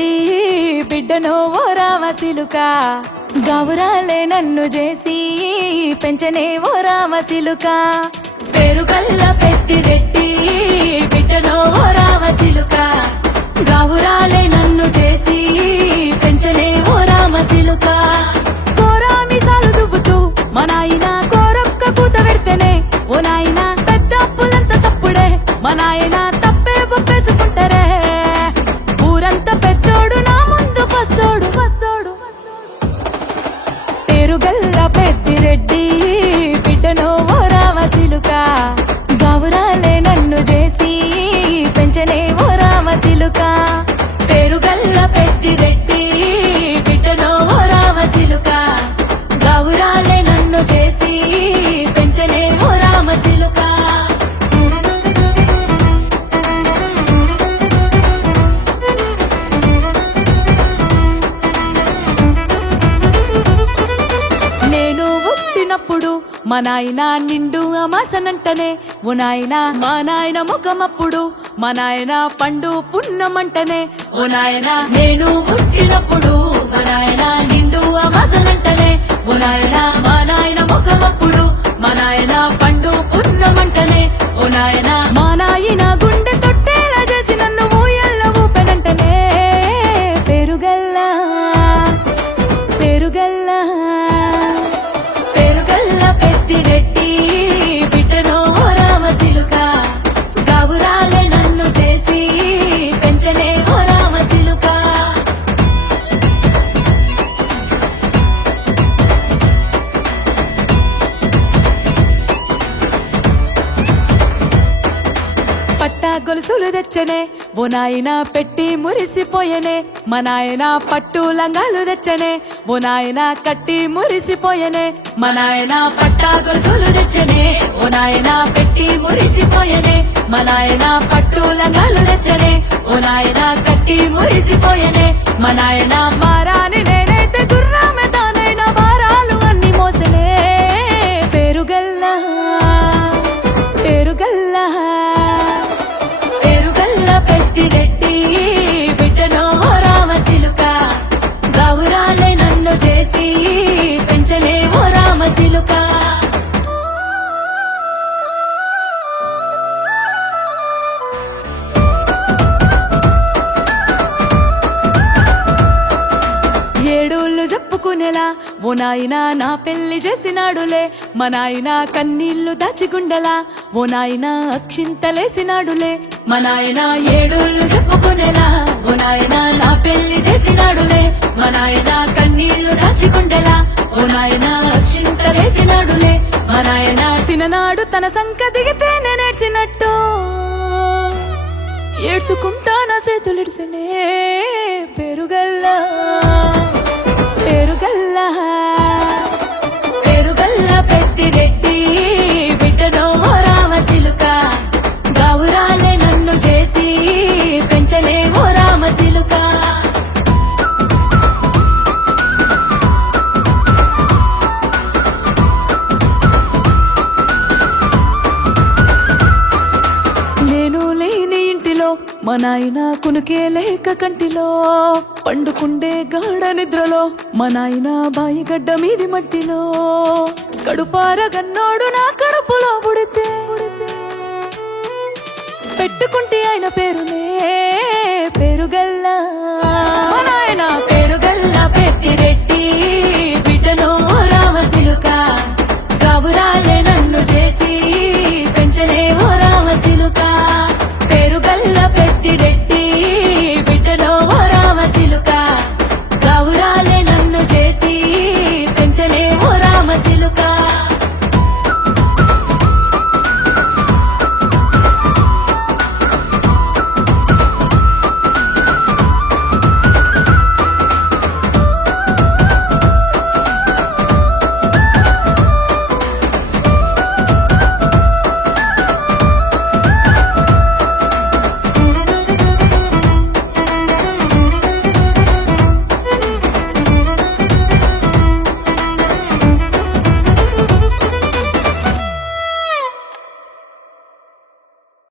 రెడ్డి బిడ్డనో ఓ రామసిలుక గౌరాలే నన్ను చేసి పెంచనే ఓ రామసిలుక పేరుగల్ల పెద్దిరెడ్డి బిడ్డనో ఓ రామసిలుక గౌరాలే నన్ను చేసి పెంచనే ఓ రామసిలుక కోరామిసాలు దువ్వుతూ మా నాయన కోరొక్క కూత పెడితేనే ఓ నాయన పెద్ద అప్పులంత సప్పుడే మా నాయన తప్పే ఒప్పేసుకుంటారే ఊరంతా పెద్దోడు నా ముందు పස්සోడు పేరుగల్ల పెద్దిరెడ్డి బిడ్డనో ఓ రామసిలుక గౌరాలే నన్ను చేసి పెంచనే ఓ రామసిలుక పేరుగల్ల పెద్దిరెడ్డి బిడ్డనో ఓ రామసిలుక గౌరాలే నన్ను చేసి పెంచనే ఓ రామసిలుక నేను పుట్టినప్పుడు మా నాయన నిండు అమాసనంటనే ఓ నాయన మా నాయన ముఖమప్పుడు మా నాయన పండు పున్నమంటనే ఓ నాయన నేను పుట్టినప్పుడు మా నాయన నిండు అమాసనంటనే ఓ నాయన మా నాయన ముఖమప్పుడు మా నాయన పండు పున్నమంటనే ఓ నాయన మా నాయన గుండె తొట్టేలా చేసి నన్ను ఊయల్ల ఊపెనంటనే పేరుగల్లా పేరుగల్లా పేరుగల్ల పెద్దిరెడ్డి బిడ్డనో ఓ రామసిలుక గౌరాలే నన్ను చేసి పెంచనే ఓ రామసిలుక పట్టా గొలుసులు తెచ్చనే ఓ నాయన పెట్టి మురిసిపోయనే మా నాయన పట్టు లంగాలు తెచ్చనే ఓ నాయన కట్టి మురిసిపోయనే మా నాయన పట్టా గొలుసులు తెచ్చనే ఓ నాయన పెట్టి మురిసిపోయనే మా నాయన పట్టు లంగాలు తెచ్చనే ఓ నాయన కట్టి మురిసిపోయనే మా నాయన మారాని నేనైతే గుర్రామె తానైనా భారాలు అన్ని మోసనే పేరుగల్లా పేరుగల్లా పేరుగల్ల పెద్దిరెడ్డి బిడ్డనో ఓ రామసిలుక గౌరాలే నన్ను చేసి పెంచలే ఓ రామసిలుక ఏడోళ్ళు చెప్పుకునేలా ఓ నాయన నా పెళ్లి చేసినాడులే మా నాయన కన్నీళ్లు దాచిగుండలా ఓ నాయన అక్షింతలేసినాడులే మా నాయన ఏడోళ్ళు చెప్పుకునేలా ఓ నాయన నా పెళ్లి చేసినాడులే మా నాయన కన్నీళ్లు దాచిగుండలా ఓ నాయన అక్షింతలేసినాడులే మా నాయన సిననాడు తన సంక దిగితే నేనేడ్చినట్టు ఏడ్చుకుంటా నా చేతులిడిసినే పేరుగల్లా పేరుగల్లా పేరుగల్ల పెద్దిరెడ్డి బిడ్డనో ఓ రామసిలుక గౌరాలే నన్ను చేసి పెంచలే ఓ రామసిలుక నేను లేని ఇంటిలో మా నాయన కునుకే లేక కంటిలో పండుకుండే గాఢ నిద్రలో మా నాయన బాయిగడ్డ మీది మట్టిలో కడుపారగన్నోడు నా కడుపులో పుడితే పెట్టుకుంటే ఆయన పేరునే పేరుగల్లా